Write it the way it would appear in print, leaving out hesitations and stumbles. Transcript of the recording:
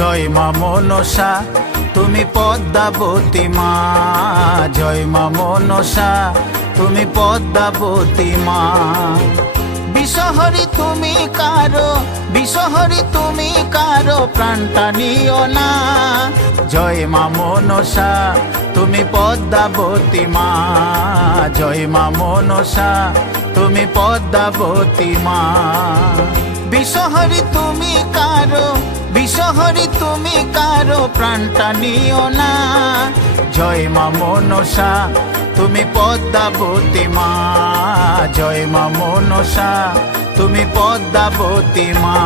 জয় মা মনসা তুমি পদ্মাবতী মা, জয় মা মনসা তুমি পদ্মাবতী মা। বিষহরি তুমি কারো, বিষহরি তুমি কারো প্রাণটা নিও না। জয় মা মনসা তুমি পদ্মাবতী মা, জয় মা মনসা তুমি পদ্মাবতী মা। বিষহরি তুমি কারো, বিষহরি তুমি কারো প্রাণটা নিও না। জয় মা মনসা তুমি পদ্মাবতী মা, জয় মা মনসা তুমি পদ্মাবতী মা।